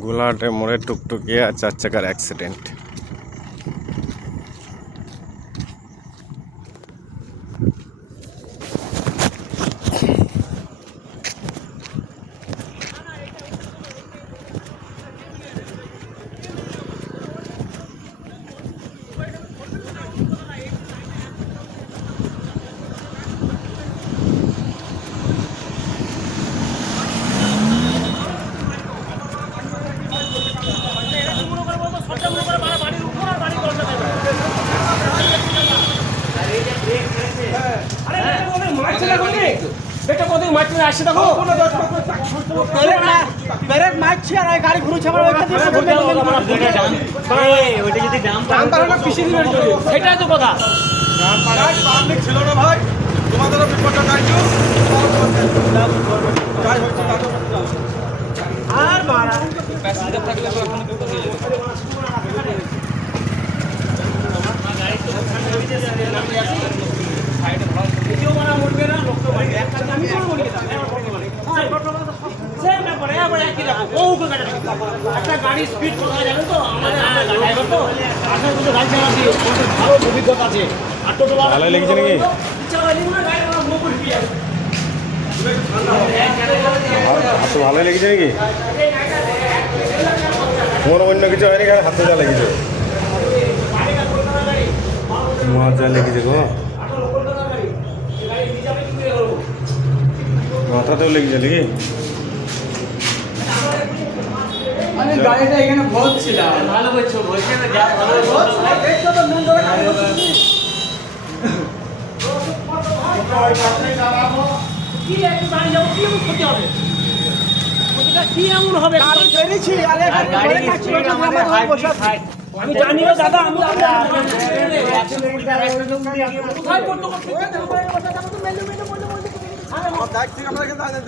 গোলাহাটে মোড়ে টুকটুকি আর 4 চাকার অ্যাক্সিডেন্ট। গাড়ি ঘুরছে সেটাই তো কথা। ছিল না ভাই, তোমাদেরও বিপদটা কাটছো আর মারা প্যাসেঞ্জার থাকলে তো এখন বিপদ হয়ে যাবে। একটা গাড়ি স্পিড কোথায় যাবেন তো আমাদের ড্রাইভার তো আপনার কিন্তু গাড়ি চালাচ্ছি ভালো অভিজ্ঞতা আছে। আর টোটো ভালো লেগেছে নাকি? ভালো লেগেছে নাকি? তোমার অন্য কিছু হয়নি, হাতে যা লেগেছে, মজা লেগেছে গো, মাথাতেও লেগেছে নাকি? গাড়িটা এখানে ভোজ ছিল, ভালো করছো বলছে না যা ভালো কি একটু গাড়ি যাবো কি এমন ক্ষতি হবে, ক্ষতিটা কি এমন হবে? আমি জানি না দাদা, আমি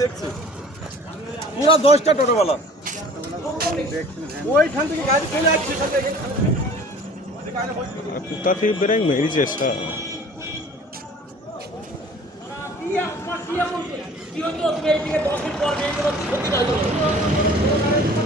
দেখছি পুরো 10টা টোটোওয়ালা ওইখান থেকে গাড়ি চলে যাচ্ছে। কোথা থেকে বেরোয় মেরেছে সব। কি হতো 10 মিনিট পর